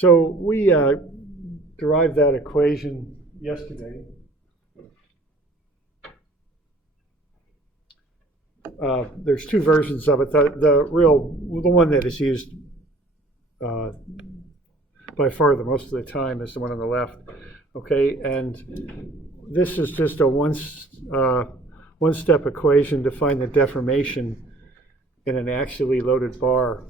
So we derived that equation yesterday. There's two versions of it. The one that is used by far the most of the time is the one on the left. Okay, and this is just a one-step equation to find the deformation in an axially loaded bar.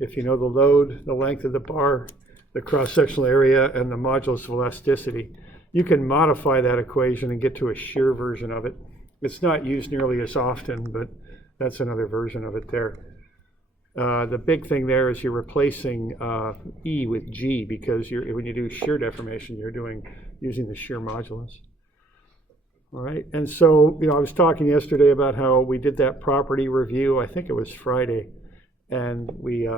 If you know the load, the length of the bar, the cross-sectional area, and the modulus of elasticity, you can modify that equation and get to a shear version of it. It's not used nearly as often, but that's another version of it there. The big thing there is you're replacing E with G, because when you do shear deformation, you're using the shear modulus. All right, and so I was talking yesterday about how we did that property review. I think it was Friday, and we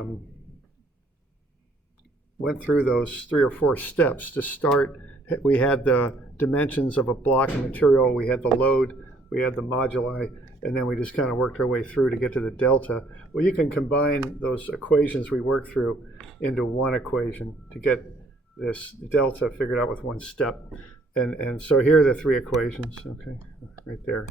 went through those 3 or 4 steps. To start, we had the dimensions of a block of material, we had the load, we had the moduli, and then we just kind of worked our way through to get to the delta. Well, you can combine those equations we worked through into one equation to get this delta figured out with one step. And so here are the 3 equations, okay, right there.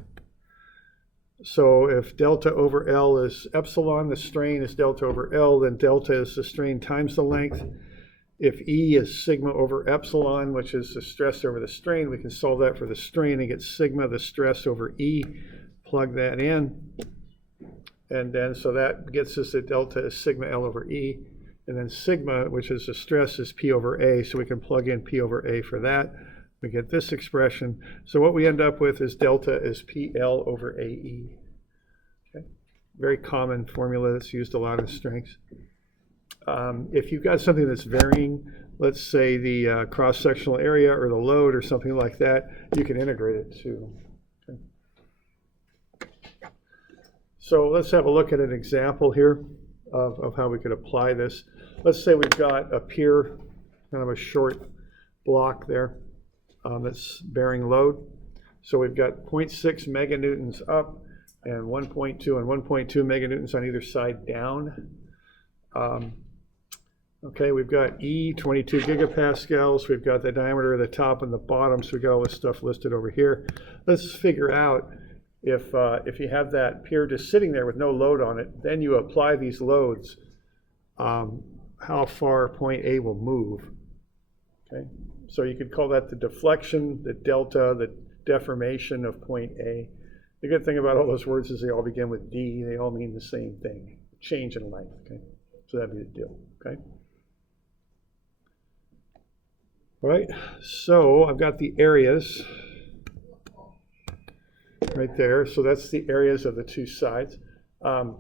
So if delta over L is epsilon, the strain is delta over L, then delta is the strain times the length. If E is sigma over epsilon, which is the stress over the strain, we can solve that for the strain and get sigma, the stress over E, plug that in. And then so that gets us that delta is sigma L over E. And then sigma, which is the stress, is P over A, so we can plug in P over A for that. We get this expression. So what we end up with is delta is PL over AE. Okay. Very common formula that's used a lot in strengths. If you've got something that's varying, let's say the cross-sectional area or the load or something like that, you can integrate it too. Okay. So let's have a look at an example here of how we could apply this. Let's say we've got a pier, kind of a short block there. That's bearing load. So we've got 0.6 meganewtons up and 1.2 and 1.2 meganewtons on either side down. Okay, we've got E, 22 gigapascals. We've got the diameter of the top and the bottom, so we've got all this stuff listed over here. Let's figure out if you have that pier just sitting there with no load on it, then you apply these loads, how far point A will move. Okay. So you could call that the deflection, the delta, the deformation of point A. The good thing about all those words is they all begin with D. They all mean the same thing, change in length. Okay, so that'd be the deal. Okay. All right. So I've got the areas right there. So that's the areas of the two sides. Why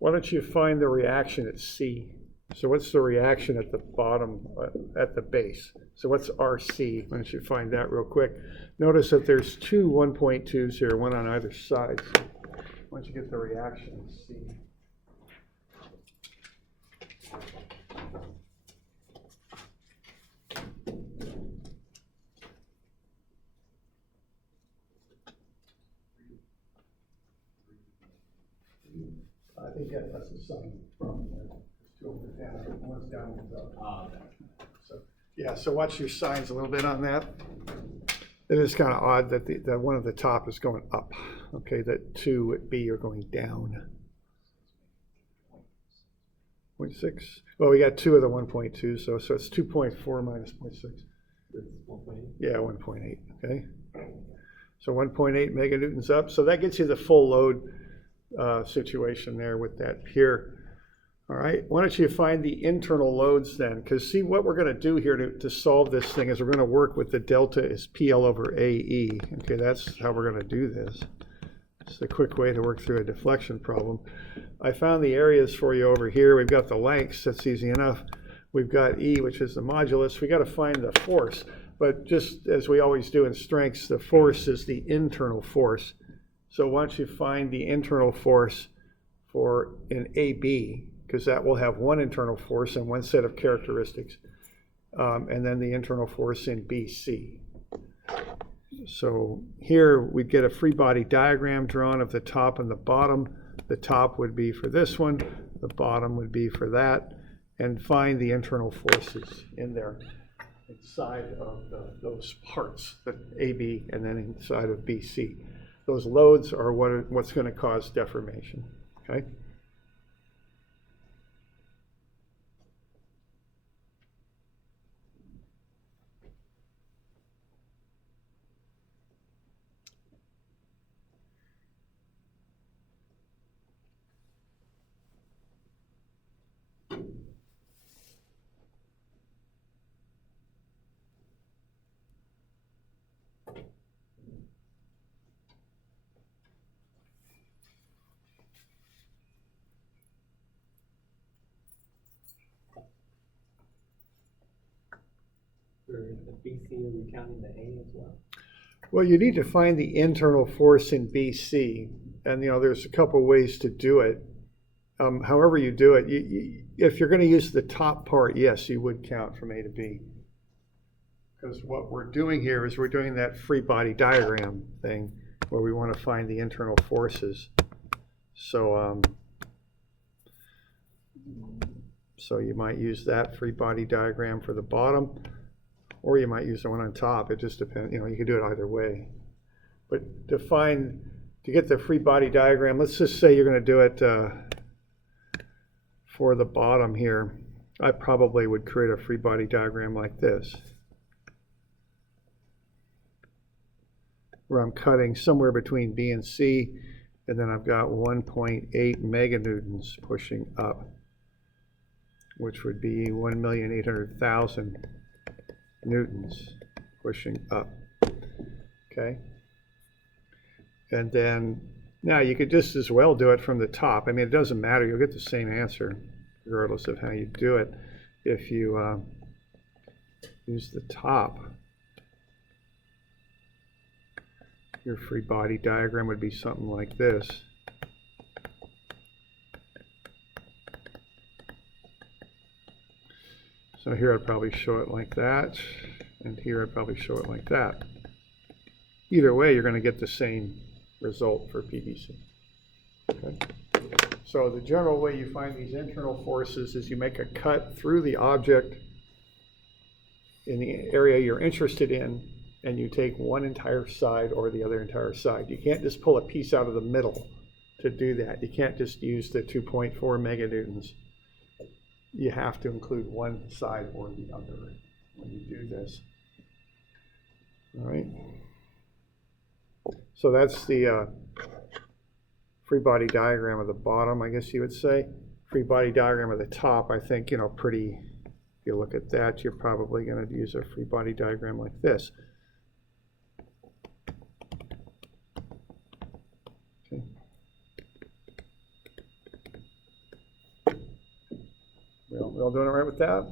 don't you find the reaction at C? So what's the reaction at the bottom, at the base? So what's RC? Why don't you find that real quick? Notice that there's 2 1.2s here, one on either side. So why don't you get the reaction at C? I think that's the same problem there. One's down, one's up. So yeah, so watch your signs a little bit on that. It is kind of odd that the one at the top is going up. Okay, that 2 at B are going down. 0.6. Well, we got 2 of the 1.2, so it's 2.4 minus 0.6. Yeah, 1.8. Okay. So 1.8 meganewtons up. So that gets you the full load situation there with that pier. All right, why don't you find the internal loads then? Because see, what we're going to do here to solve this thing is we're going to work with the delta is PL over AE. Okay, that's how we're going to do this. It's a quick way to work through a deflection problem. I found the areas for you over here. We've got the lengths. That's easy enough. We've got E, which is the modulus. We got to find the force. But just as we always do in strengths, the force is the internal force. So why don't you find the internal force for an AB, because that will have one internal force and one set of characteristics, and then the internal force in BC. So here we'd get a free body diagram drawn of the top and the bottom. The top would be for this one, the bottom would be for that, and find the internal forces in there inside of those parts, the AB, and then inside of BC. Those loads are what's going to cause deformation, okay? For the BC, are we counting the A as well? Well, you need to find the internal force in BC, and there's a couple ways to do it. However you do it, if you're going to use the top part, yes, you would count from A to B. Because what we're doing here is we're doing that free body diagram thing where we want to find the internal forces. So you might use that free body diagram for the bottom, or you might use the one on top. It just depends. You can do it either way. But to get the free body diagram, let's just say you're going to do it for the bottom here. I probably would create a free body diagram like this, where I'm cutting somewhere between B and C, and then I've got 1.8 meganewtons pushing up, which would be 1,800,000 newtons pushing up, okay? And then, now you could just as well do it from the top. I mean, it doesn't matter, you'll get the same answer regardless of how you do it. If you use the top, your free body diagram would be something like this. So here I'd probably show it like that, and here I'd probably show it like that. Either way, you're going to get the same result for PBC. Okay? So the general way you find these internal forces is you make a cut through the object in the area you're interested in, and you take one entire side or the other entire side. You can't just pull a piece out of the middle to do that. You can't just use the 2.4 meganewtons. You have to include one side or the other when you do this. All right. So that's the free body diagram of the bottom, I guess you would say. Free body diagram of the top, I think, pretty, if you look at that, you're probably going to use a free body diagram like this. Okay. We all doing it right with that?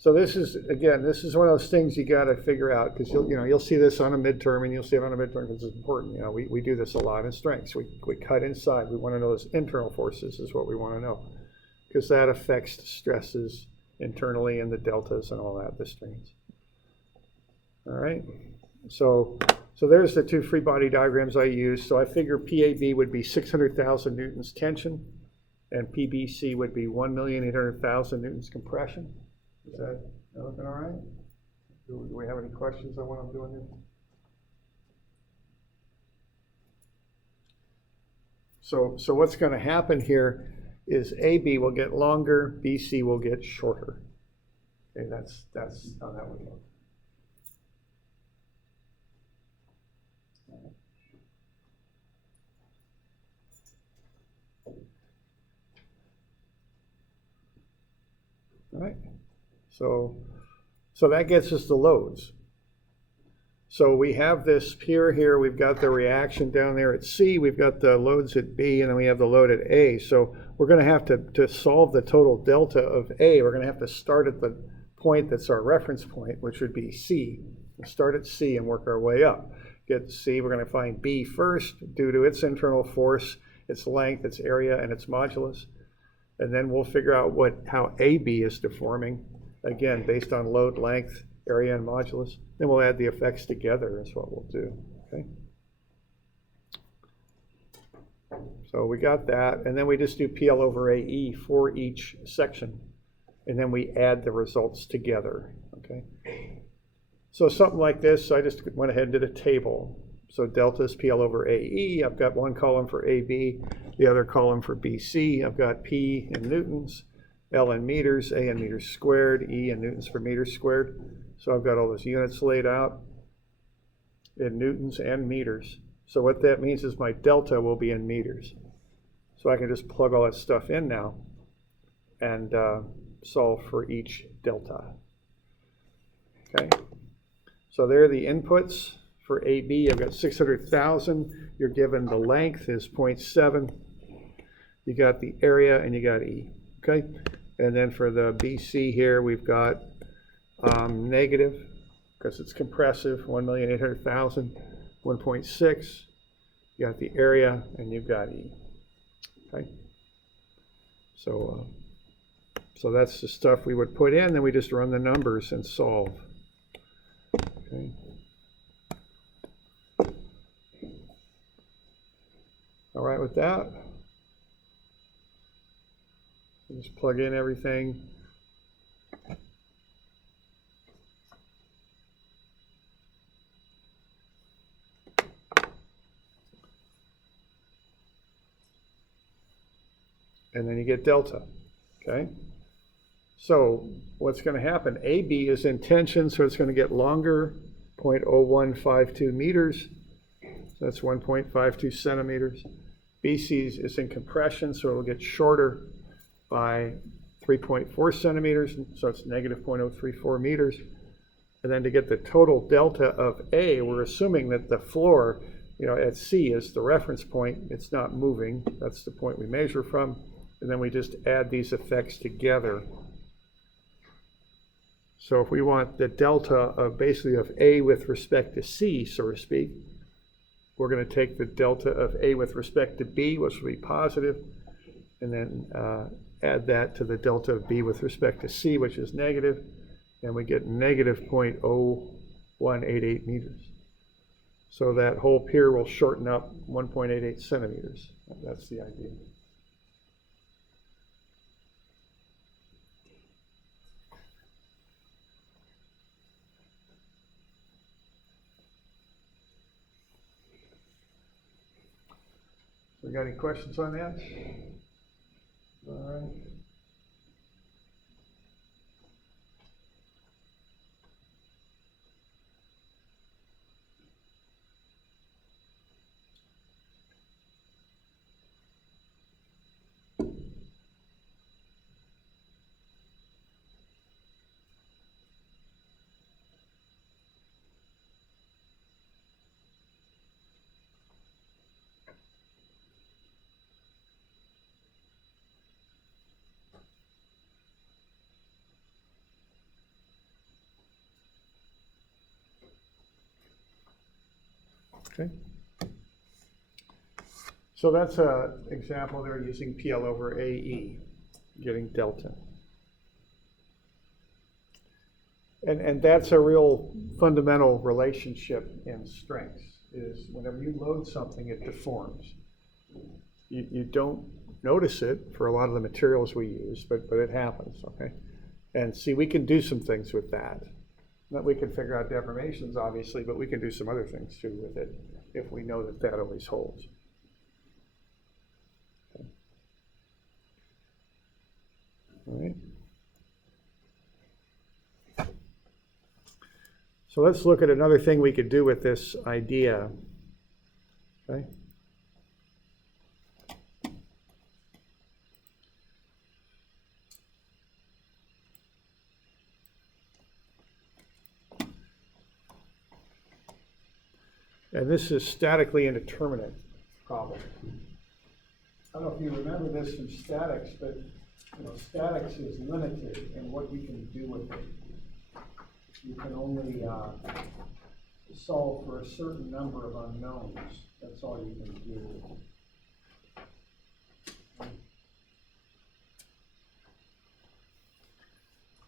So this is, again, this is one of those things you got to figure out, because you'll see this on a midterm, and you'll see it on a midterm because it's important. We do this a lot in strengths. We cut inside. We want to know those internal forces is what we want to know, because that affects the stresses internally and the deltas and all that, the strains. All right. So there's the two free body diagrams I used. So I figure PAB would be 600,000 newtons tension, and PBC would be 1,800,000 newtons compression. Is that looking all right? Do we have any questions on what I'm doing here? So what's going to happen here is AB will get longer, BC will get shorter. Okay, that's how that would look. All right. So that gets us the loads. So we have this pier here, we've got the reaction down there at C, we've got the loads at B, and then we have the load at A. So we're going to have to solve the total delta of A, we're going to have to start at the point that's our reference point, which would be C. We'll start at C and work our way up. Get to C, we're going to find B first due to its internal force, its length, its area, and its modulus. And then we'll figure out how AB is deforming, again, based on load, length, area, and modulus. Then we'll add the effects together is what we'll do, okay? So we got that, and then we just do PL over AE for each section. and then we add the results together, okay? So something like this, I just went ahead and did a table. So delta is PL over AE. I've got one column for AB, the other column for BC. I've got P in newtons, L in meters, A in meters squared, E in newtons per meter squared. So I've got all those units laid out in newtons and meters. So what that means is my delta will be in meters. So I can just plug all that stuff in now and solve for each delta. Okay. So there are the inputs. For AB, I've got 600,000. You're given the length is 0.7. You got the area and you got E. Okay. And then for the BC here, we've got negative, because it's compressive, 1,800,000, 1.6. You got the area and you've got E. Okay. So that's the stuff we would put in. Then we just run the numbers and solve. Okay. All right with that? Just plug in everything. And then you get delta, okay? So what's going to happen? AB is in tension, so it's going to get longer, 0.0152 meters. So that's 1.52 centimeters. BC is in compression, so it'll get shorter by 3.4 centimeters, so it's negative 0.034 meters. And then to get the total delta of A, we're assuming that the floor, at C is the reference point. It's not moving. That's the point we measure from. And then we just add these effects together. So if we want the delta of basically of A with respect to C, so to speak, we're going to take the delta of A with respect to B, which will be positive, and then add that to the delta of B with respect to C, which is negative, and we get negative 0.0188 meters. So that whole pier will shorten up 1.88 centimeters. That's the idea. We got any questions on that? All right. Okay. So that's an example there using PL over AE, getting delta. And that's a real fundamental relationship in strengths, is whenever you load something, it deforms. You don't notice it for a lot of the materials we use, but it happens, okay? And see, we can do some things with that. That we can figure out deformations, obviously, but we can do some other things too with it if we know that that always holds. Okay. All right. So let's look at another thing we could do with this idea. Okay. And this is statically indeterminate problem. I don't know if you remember this from statics, but statics is limited in what you can do with it. You can only solve for a certain number of unknowns. That's all you can do.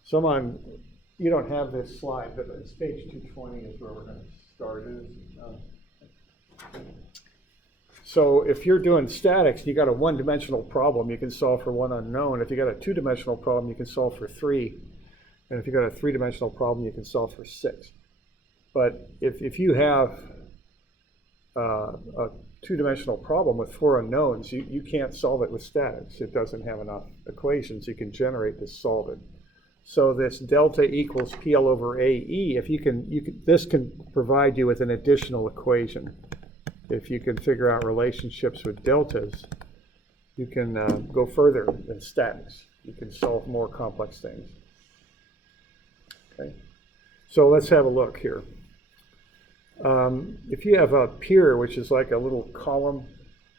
So you don't have this slide, but it's page 220 is where we're going to start. So if you're doing statics, you got a one-dimensional problem, you can solve for one unknown. If you got a two-dimensional problem, you can solve for three. And if you got a three-dimensional problem, you can solve for six. But if you have a two-dimensional problem with four unknowns, you can't solve it with statics. It doesn't have enough equations you can generate to solve it. So this delta equals PL over AE, if this can provide you with an additional equation. If you can figure out relationships with deltas, you can go further than statics. You can solve more complex things. Okay, so let's have a look here. If you have a pier, which is like a little column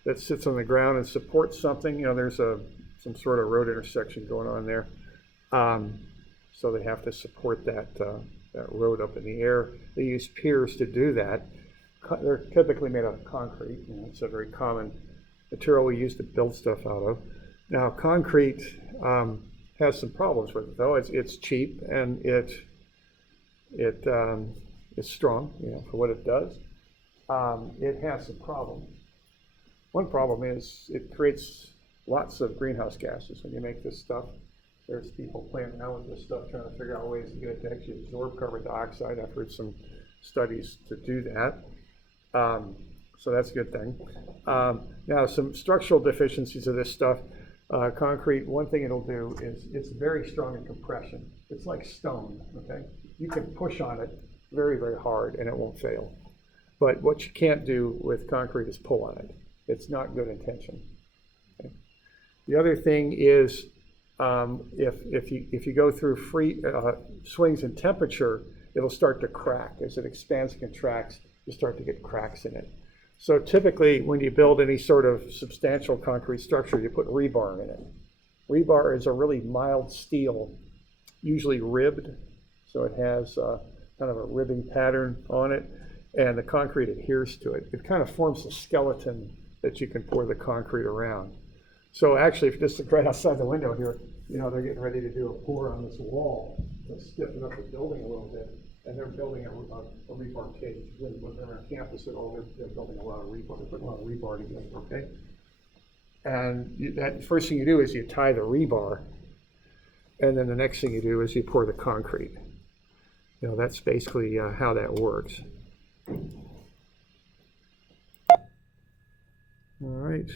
that sits on the ground and supports something, you know, there's some sort of road intersection going on there. So they have to support that road up in the air. They use piers to do that. They're typically made out of concrete. You know, it's a very common material we use to build stuff out of. Now, concrete has some problems with it, though. It's cheap and it's strong, you know, for what it does. It has some problems. One problem is it creates lots of greenhouse gases when you make this stuff. There's people playing around with this stuff, trying to figure out ways to get it to actually absorb carbon dioxide. I've heard some studies to do that. So that's a good thing. Now, some structural deficiencies of this stuff. Concrete, one thing it'll do is it's very strong in compression. It's like stone, okay? You can push on it very, very hard and it won't fail. But what you can't do with concrete is pull on it. It's not good in tension. Okay? The other thing is if you go through free swings in temperature, it'll start to crack. As it expands and contracts, you start to get cracks in it. So typically when you build any sort of substantial concrete structure, you put rebar in it. Rebar is a really mild steel, usually ribbed, so it has kind of a ribbing pattern on it, and the concrete adheres to it. It kind of forms a skeleton that you can pour the concrete around. So actually, if you just look right outside the window here, you know, they're getting ready to do a pour on this wall to stiffen up the building a little bit, and they're building a rebar cage. When they're on campus at all, they're building a lot of rebar. They're putting a lot of rebar together, okay? And that first thing you do is you tie the rebar, and then the next thing you do is you pour the concrete. You know, that's basically how that works. All right.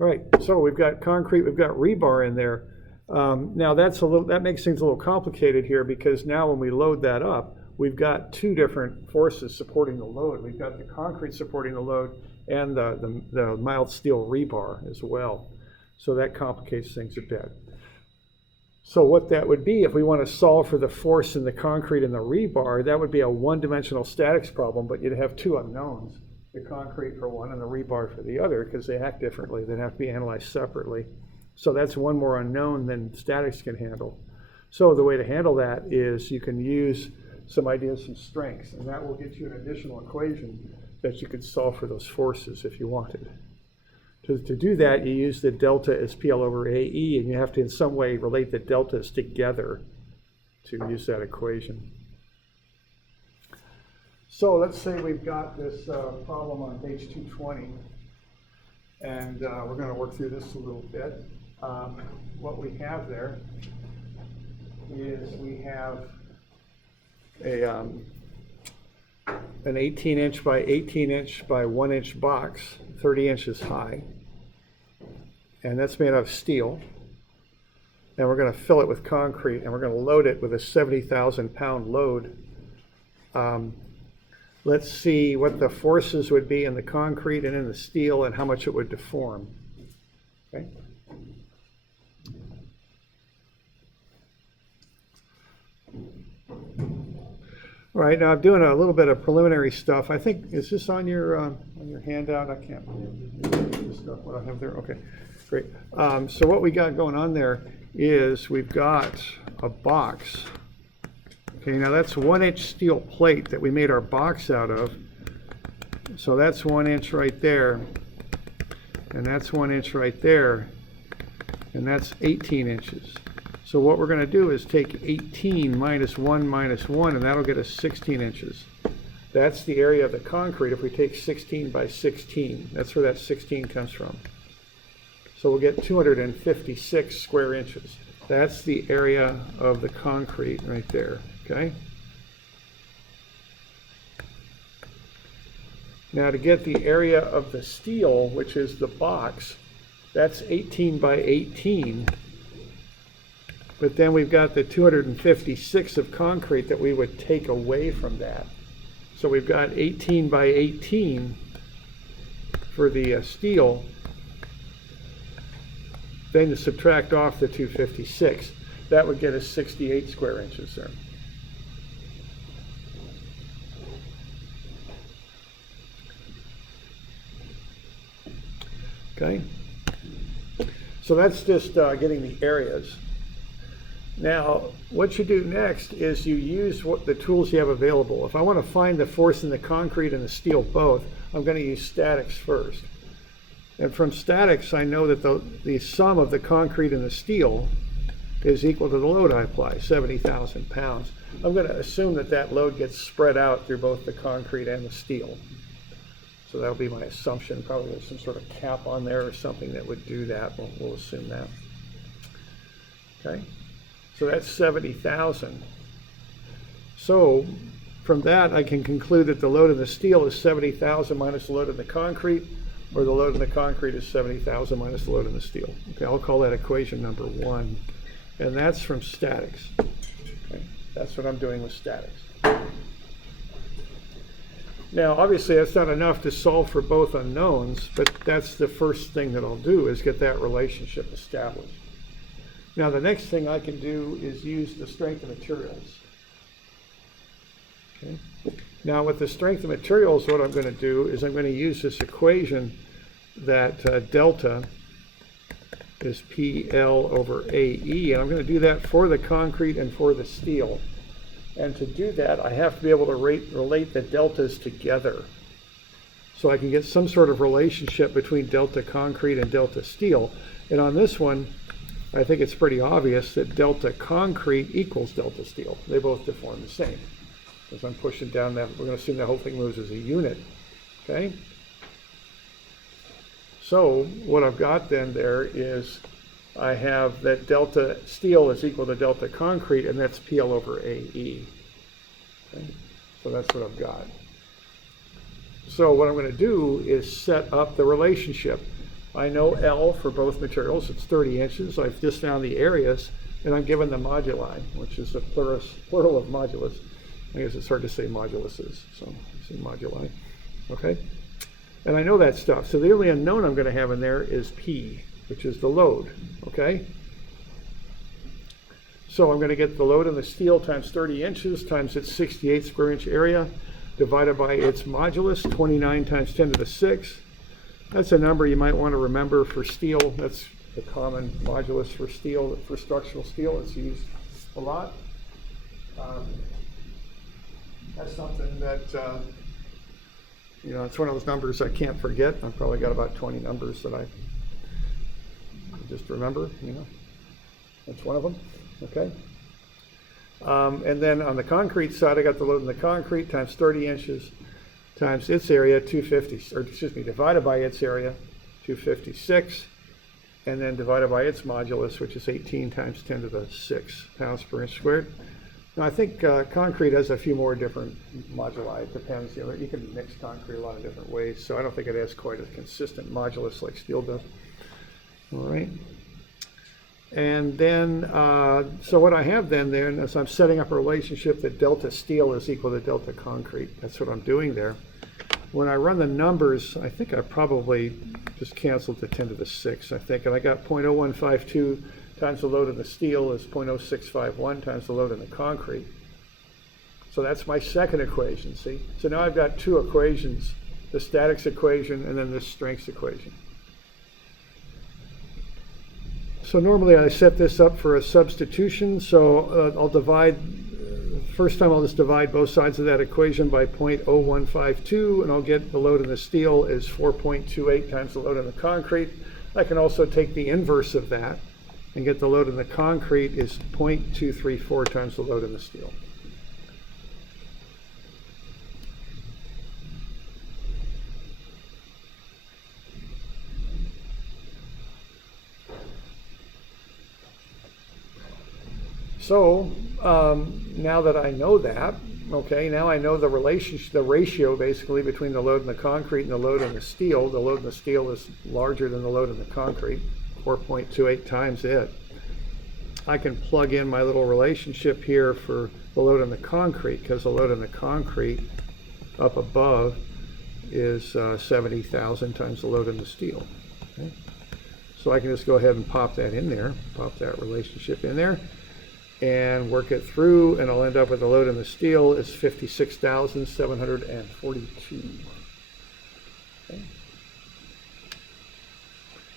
All right, so we've got concrete, we've got rebar in there. Now that makes things a little complicated here, because now when we load that up, we've got two different forces supporting the load. We've got the concrete supporting the load and the mild steel rebar as well. So that complicates things a bit. So what that would be, if we want to solve for the force in the concrete and the rebar, that would be a one-dimensional statics problem, but you'd have two unknowns. The concrete for one and the rebar for the other, because they act differently. They'd have to be analyzed separately. So that's one more unknown than statics can handle. So the way to handle that is you can use some ideas, some strengths, and that will get you an additional equation that you could solve for those forces if you wanted. To do that, you use the delta as PL over AE, and you have to in some way relate the deltas together to use that equation. So let's say we've got this problem on page 220, and we're going to work through this a little bit. What we have there is we have an 18-inch by 18-inch by 1-inch box, 30 inches high, and that's made out of steel. And we're going to fill it with concrete, and we're going to load it with a 70,000-pound load. Let's see what the forces would be in the concrete and in the steel and how much it would deform. Okay. All right, now I'm doing a little bit of preliminary stuff. I think, is this on your handout? I can't believe this stuff, what I have there. Okay, great. So what we got going on there is we've got a box. Okay, now that's 1-inch steel plate that we made our box out of. So that's 1 inch right there, and that's 1 inch right there, and that's 18 inches. So what we're going to do is take 18 minus 1 minus 1, and that'll get us 16 inches. That's the area of the concrete if we take 16 by 16. That's where that 16 comes from. So we'll get 256 square inches. That's the area of the concrete right there, okay? Now to get the area of the steel, which is the box, that's 18 by 18. But then we've got the 256 of concrete that we would take away from that. So we've got 18 by 18 for the steel. Then to subtract off the 256, that would get us 68 square inches there. Okay, so that's just getting the areas. Now, what you do next is you use the tools you have available. If I want to find the force in the concrete and the steel both, I'm going to use statics first. And from statics, I know that the sum of the concrete and the steel is equal to the load I apply, 70,000 pounds. I'm going to assume that that load gets spread out through both the concrete and the steel. So that'll be my assumption. Probably there's some sort of cap on there or something that would do that. We'll assume that. Okay, so that's 70,000. So from that, I can conclude that the load of the steel is 70,000 minus the load of the concrete, or the load in the concrete is 70,000 minus the load in the steel. Okay, I'll call that equation number 1. And that's from statics. Okay, that's what I'm doing with statics. Now, obviously, that's not enough to solve for both unknowns, but that's the first thing that I'll do is get that relationship established. Now, the next thing I can do is use the strength of materials. Okay. Now, with the strength of materials, what I'm going to do is I'm going to use this equation that delta is PL over AE, and I'm going to do that for the concrete and for the steel. And to do that, I have to be able to relate the deltas together. So I can get some sort of relationship between delta concrete and delta steel. And on this one, I think it's pretty obvious that delta concrete equals delta steel. They both deform the same. As I'm pushing down that, we're going to assume the whole thing moves as a unit. Okay? So what I've got then there is I have that delta steel is equal to delta concrete, and that's PL over AE. Okay? So that's what I've got. So what I'm going to do is set up the relationship. I know L for both materials, it's 30 inches. I've just found the areas, and I'm given the moduli, which is the plural of modulus. I guess it's hard to say moduluses, so I say moduli. Okay? And I know that stuff. So the only unknown I'm going to have in there is P, which is the load. Okay? So I'm going to get the load in the steel times 30 inches times its 68 square inch area divided by its modulus, 29 times 10 to the 6. That's a number you might want to remember for steel. That's the common modulus for steel, for structural steel. It's used a lot. That's something that, you know, it's one of those numbers I can't forget. I've probably got about 20 numbers that I just remember, you know. That's one of them, okay? And then on the concrete side, I got the load in the concrete times 30 inches times its area, 250, or excuse me, divided by its area, 256, and then divided by its modulus, which is 18 times 10 to the 6 pounds per inch squared. Now, I think concrete has a few more different moduli. It depends. You know, you can mix concrete a lot of different ways, so I don't think it has quite a consistent modulus like steel does. All right. And then, so what I have then is I'm setting up a relationship that delta steel is equal to delta concrete. That's what I'm doing there. When I run the numbers, I think I probably just canceled the 10 to the 6, I think, and I got 0.0152 times the load of the steel is 0.0651 times the load in the concrete. So that's my second equation, see? So now I've got two equations, the statics equation and then this strengths equation. So normally I set this up for a substitution, so I'll divide, first time I'll just divide both sides of that equation by 0.0152, and I'll get the load in the steel is 4.28 times the load in the concrete. I can also take the inverse of that and get the load in the concrete is 0.234 times the load in the steel. So now that I know that, okay, now I know the relationship, the ratio basically between the load in the concrete and the load in the steel. The load in the steel is larger than the load in the concrete, 4.28 times it. I can plug in my little relationship here for the load in the concrete, because the load in the concrete up above is 70,000 times the load in the steel. Okay? So I can just go ahead and pop that in there, pop that relationship in there, and work it through, and I'll end up with the load in the steel is 56,742. Okay.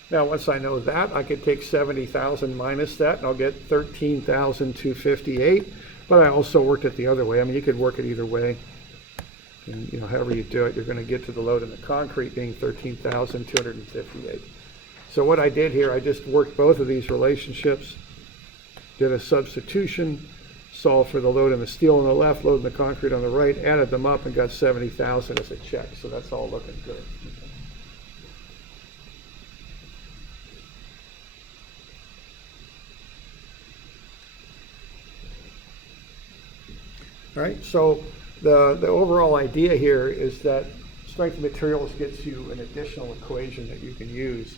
Now, once I know that, I could take 70,000 minus that, and I'll get 13,258. But I also worked it the other way. I mean, you could work it either way. And, you know, however you do it, you're going to get to the load in the concrete being 13,258. So what I did here, I just worked both of these relationships, did a substitution, solved for the load in the steel on the left, load in the concrete on the right, added them up, and got 70,000 as a check. So that's all looking good. All right, so the overall idea here is that strength of materials gets you an additional equation that you can use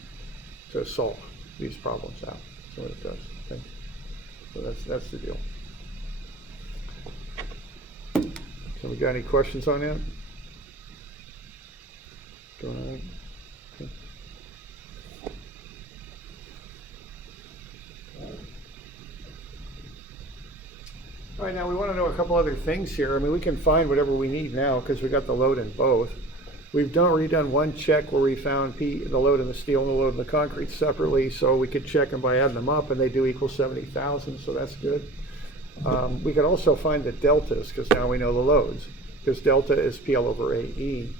to solve these problems out. That's what it does. Okay? So that's the deal. So we got any questions on that? Going on? Okay. All right, now we want to know a couple other things here. I mean, we can find whatever we need now because we got the load in both. We've already done one check where we found the load in the steel and the load in the concrete separately, so we could check them by adding them up, and they do equal 70,000, so that's good. We could also find the deltas because now we know the loads, because delta is PL over AE.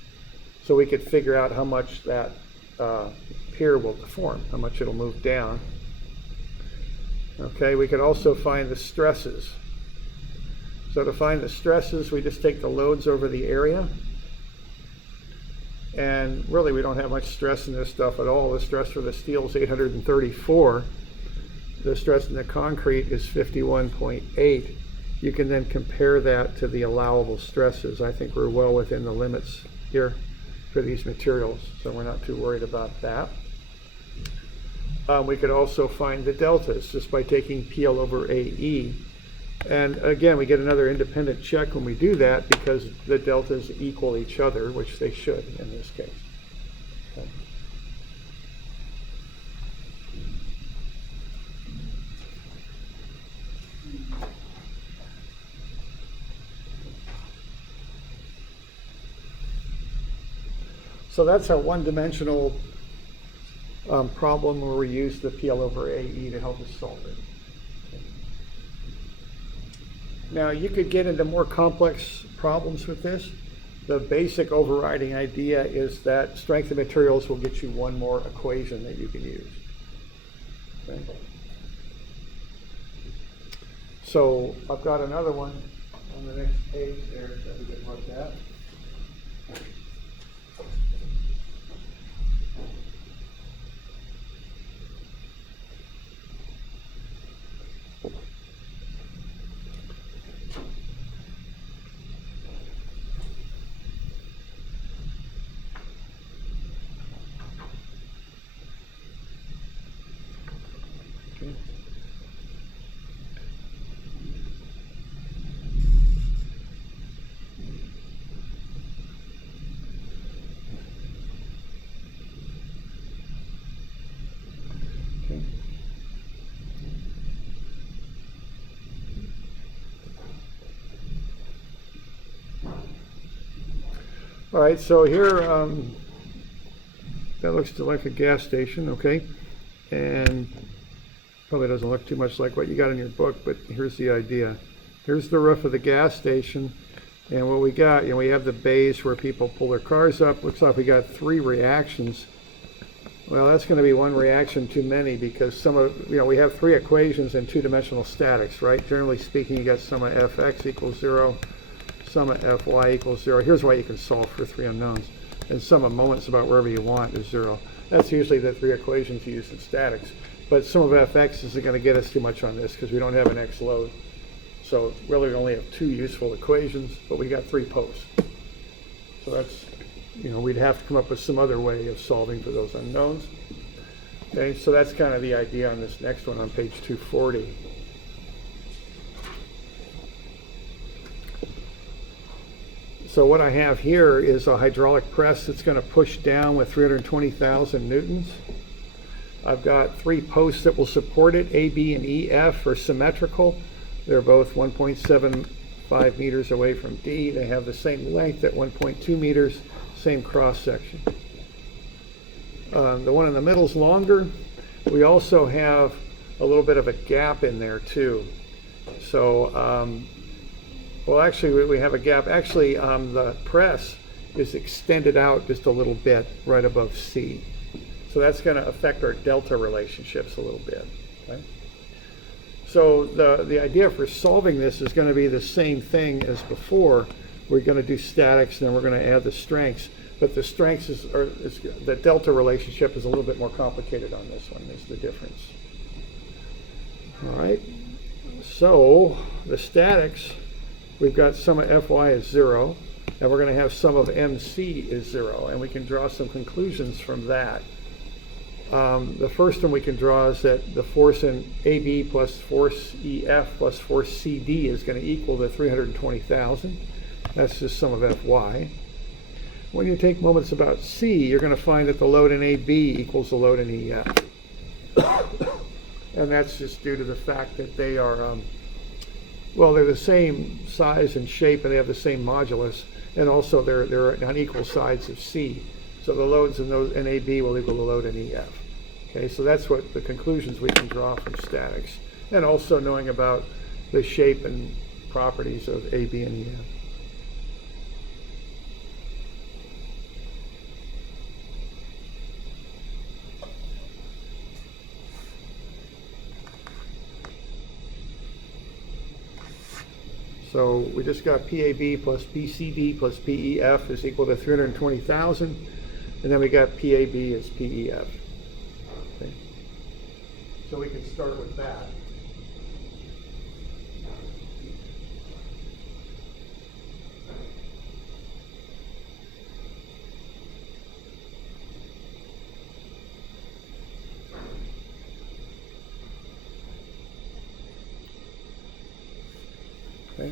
So we could figure out how much that pier will deform, how much it'll move down. Okay, we could also find the stresses. So to find the stresses, we just take the loads over the area. And really, we don't have much stress in this stuff at all. The stress for the steel is 834. The stress in the concrete is 51.8. You can then compare that to the allowable stresses. I think we're well within the limits here for these materials, so we're not too worried about that. We could also find the deltas just by taking PL over AE. And again, we get another independent check when we do that because the deltas equal each other, which they should in this case. Okay. So that's our one-dimensional problem where we use the PL over AE to help us solve it. Now, you could get into more complex problems with this. The basic overriding idea is that strength of materials will get you one more equation that you can use. Okay. So I've got another one on the next page there that we can look at. All right, so here, that looks like a gas station, okay? And probably doesn't look too much like what you got in your book, but here's the idea. Here's the roof of the gas station, and what we got, you know, we have the bays where people pull their cars up. Looks like we got 3 reactions. Well, that's going to be one reaction too many because some of, you know, we have 3 equations in 2-dimensional statics, right? Generally speaking, you got sum of fx equals 0. Sum of Fy equals 0. Here's why you can solve for 3 unknowns. And sum of moments about wherever you want is 0. That's usually the 3 equations you use in statics. But sum of Fx isn't going to get us too much on this because we don't have an X load. So really we only have 2 useful equations, but we got 3 posts. So that's, we'd have to come up with some other way of solving for those unknowns. Okay, so that's kind of the idea on this next one on page 240. So what I have here is a hydraulic press that's going to push down with 320,000 newtons. I've got 3 posts that will support it. A, B, and E, F are symmetrical. They're both 1.75 meters away from D. They have the same length at 1.2 meters, same cross section. The one in the middle is longer. We also have a little bit of a gap in there too. So, well, actually, we have a gap. Actually, the press is extended out just a little bit right above C. So that's going to affect our delta relationships a little bit. Okay? So the idea for solving this is going to be the same thing as before. We're going to do statics, and then we're going to add the strengths. But the strengths the delta relationship is a little bit more complicated on this one, is the difference. All right. So the statics, we've got sum of Fy is 0, and we're going to have sum of MC is 0, and we can draw some conclusions from that. The first one we can draw is that the force in AB plus force EF plus force CD is going to equal the 320,000. That's just sum of Fy. When you take moments about C, you're going to find that the load in AB equals the load in EF. And that's just due to the fact that they are, well, they're the same size and shape, and they have the same modulus, and also they're on equal sides of C. So the loads in AB will equal the load in EF. Okay, so that's what the conclusions we can draw from statics, and also knowing about the shape and properties of AB and EF. So we just got PAB plus PCD plus PEF is equal to 320,000, and then we got PAB as PEF. Okay. So we can start with that. Okay.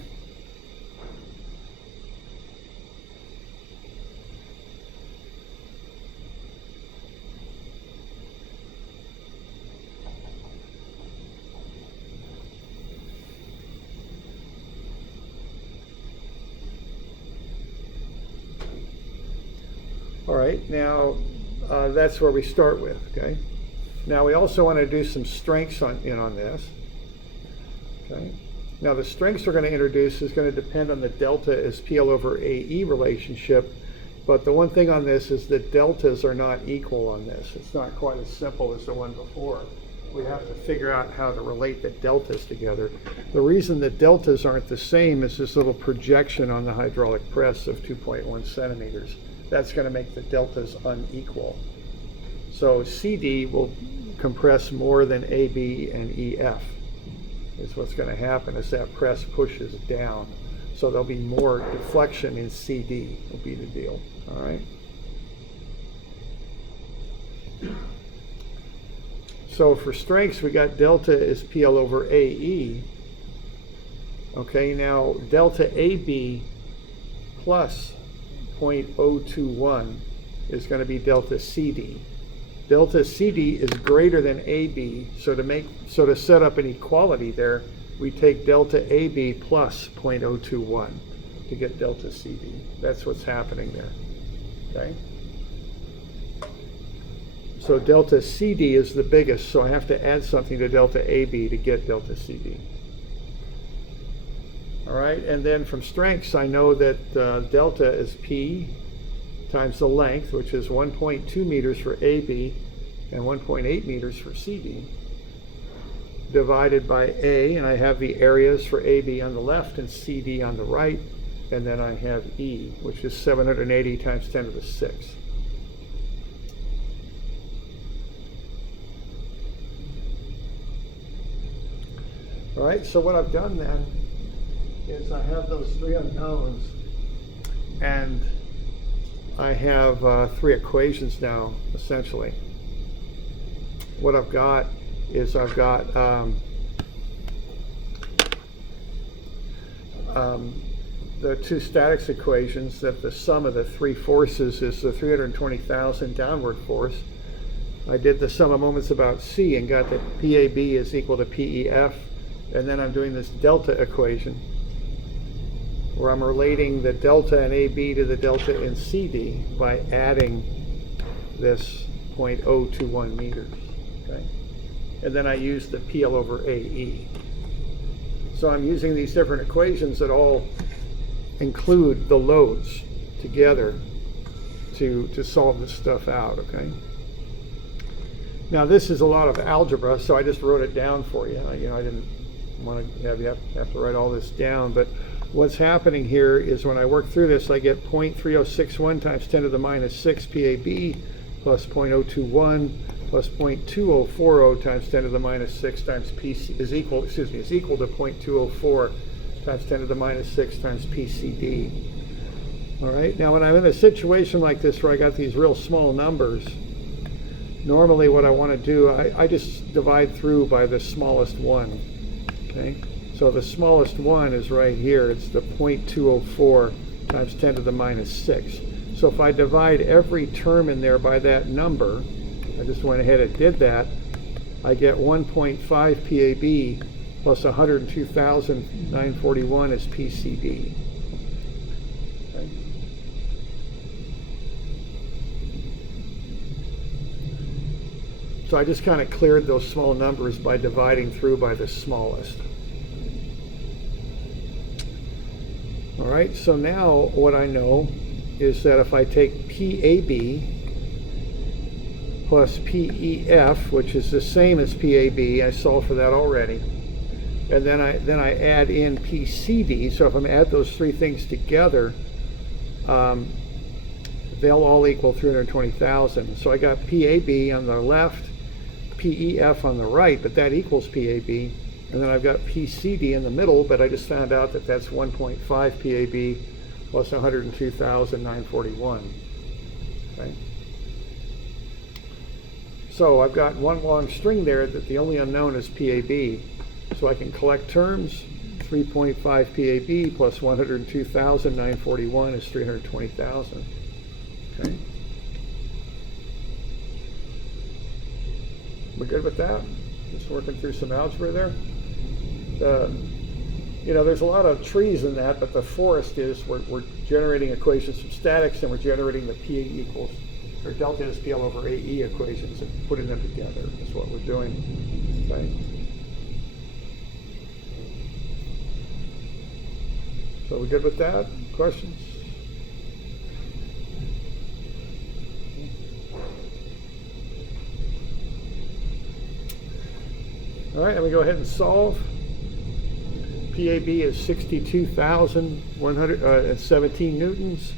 All right, now that's where we start with, okay? Now we also want to do some strengths on this, okay? Now the strengths we're going to introduce is going to depend on the delta as PL over AE relationship, but the one thing on this is that deltas are not equal on this. It's not quite as simple as the one before. We have to figure out how to relate the deltas together. The reason the deltas aren't the same is this little projection on the hydraulic press of 2.1 centimeters. That's going to make the deltas unequal. So CD will compress more than AB and EF. Is what's going to happen as that press pushes down. So there'll be more deflection in CD will be the deal. All right. So for strengths, we got delta is PL over AE. Okay, now delta AB plus 0.021 is going to be delta CD. Delta CD is greater than AB, so to set up an equality there, we take delta AB plus 0.021 to get delta CD. That's what's happening there. Okay? So delta CD is the biggest, so I have to add something to delta AB to get delta CD. All right, and then from strengths, I know that delta is P times the length, which is 1.2 meters for AB and 1.8 meters for CD, divided by A, and I have the areas for AB on the left and CD on the right, and then I have E, which is 780 times 10 to the 6. All right, so what I've done then is I have those three unknowns, and I have three equations now, essentially. What I've got is I've got the two statics equations that the sum of the three forces is the 320,000 downward force. I did the sum of moments about C and got that PAB is equal to PEF, and then I'm doing this delta equation where I'm relating the delta in AB to the delta in CD by adding this 0.021 meters. Okay? And then I use the PL over AE. So I'm using these different equations that all include the loads together to solve this stuff out, okay? Now this is a lot of algebra, so I just wrote it down for you. I didn't want to have you have to write all this down, but what's happening here is when I work through this, I get 0.3061 times 10 to the minus 6 PAB plus 0.021 plus 0.2040 times 10 to the minus 6 times PC is equal to 0.204 times 10 to the minus 6 times PCD. All right, now when I'm in a situation like this where I got these real small numbers, normally what I want to do, I just divide through by the smallest one. Okay, so the smallest one is right here. It's the 0.204 times 10 to the minus 6. So if I divide every term in there by that number, I just went ahead and did that, I get 1.5 PAB plus 102,941 is PCD. Okay. So I just kind of cleared those small numbers by dividing through by the smallest. All right, so now what I know is that if I take PAB plus PEF, which is the same as PAB, I solved for that already, and then I add in PCD. So if I add those three things together, they'll all equal 320,000. So I got PAB on the left, PEF on the right, but that equals PAB, and then I've got PCD in the middle, but I just found out that that's 1.5 PAB plus 102,941. Okay. So I've got one long string there that the only unknown is PAB. So I can collect terms. 3.5 PAB plus 102,941 is 320,000. Okay. We good with that? Just working through some algebra there. There's a lot of trees in that, but the forest is we're generating equations from statics, and we're generating the PA equals, or delta is PL over AE equations and putting them together is what we're doing. Okay. So we good with that? Questions? All right, let me go ahead and solve. PAB is 62,117 newtons.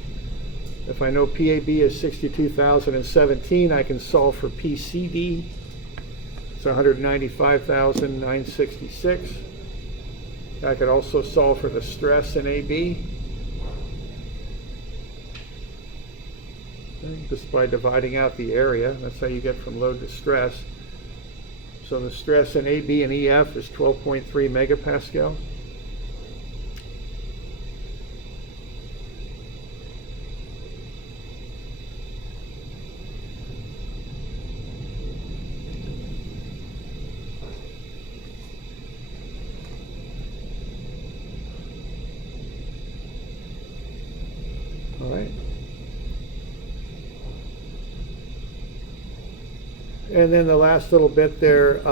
If I know PAB is 62,017, I can solve for PCD. It's 195,966. I could also solve for the stress in AB, just by dividing out the area. That's how you get from load to stress. So the stress in AB and EF is 12.3 megapascals. All right. And then the last little bit there,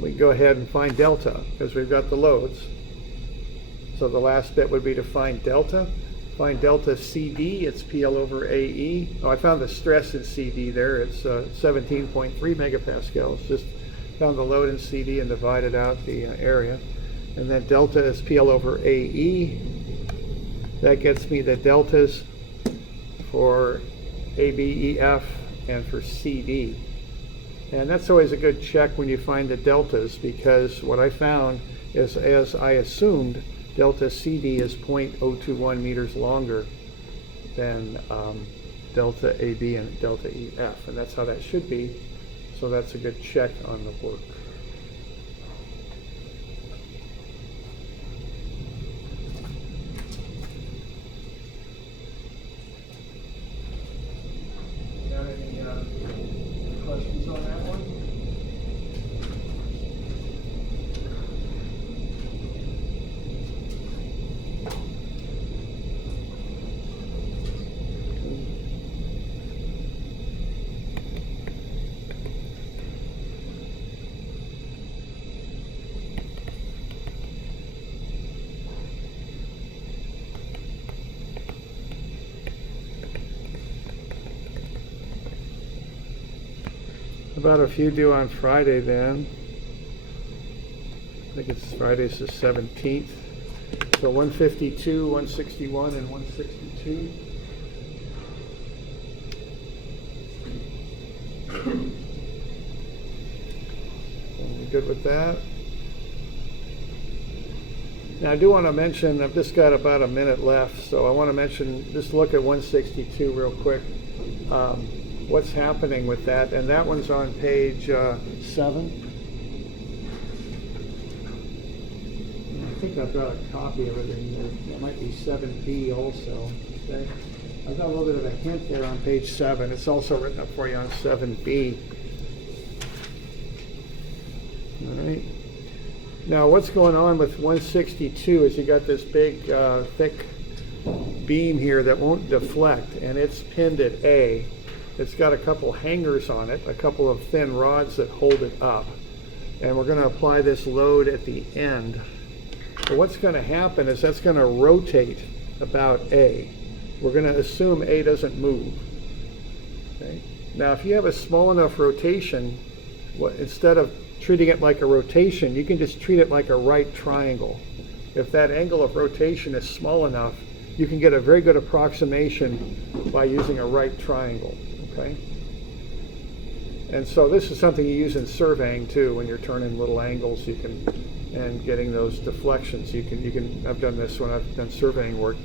we go ahead and find delta because we've got the loads. So the last bit would be to find delta. Find delta CD, it's PL over AE. Oh, I found the stress in CD there. It's 17.3 megapascals. Just found the load in CD and divided out the area. And then delta is PL over AE. That gets me the deltas for AB, EF, and for CD. And that's always a good check when you find the deltas, because what I found is, as I assumed, delta CD is 0.021 meters longer than delta AB and delta EF, and that's how that should be. So that's a good check on the work. Got any questions on that one? About a few due on Friday then. I think it's Friday's the 17th. So 152, 161, and 162. We good with that? Now I do want to mention, I've just got about a minute left, so I want to mention, just look at 162 real quick. What's happening with that, and that one's on page 7. I think I've got a copy of it in there. It might be 7B also. Okay, I've got a little bit of a hint there on page 7. It's also written up for you on 7B. All right. Now, what's going on with 162 is you got this big, thick beam here that won't deflect, and it's pinned at A. It's got a couple hangers on it, a couple of thin rods that hold it up. And we're going to apply this load at the end. But what's going to happen is that's going to rotate about A. We're going to assume A doesn't move. Okay? Now, if you have a small enough rotation, instead of treating it like a rotation, you can just treat it like a right triangle. If that angle of rotation is small enough, you can get a very good approximation by using a right triangle. Okay? And so this is something you use in surveying too, when you're turning little angles, you can, and getting those deflections. You can, I've done this when I've done surveying work.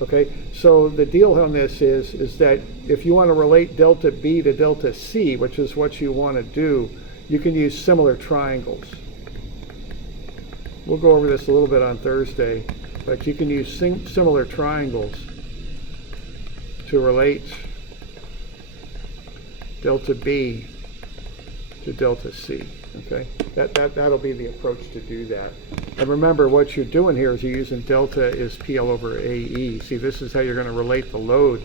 Okay, so the deal on this is that if you want to relate delta B to delta C, which is what you want to do, you can use similar triangles. We'll go over this a little bit on Thursday, but you can use similar triangles to relate delta B to delta C. Okay, that'll be the approach to do that. And remember, what you're doing here is you're using delta is PL over AE. See, this is how you're going to relate the load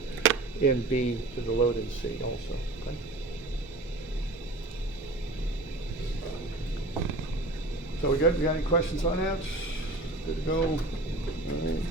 in B to the load in C also. Okay. So we good? We got any questions on that? Good to go. All right.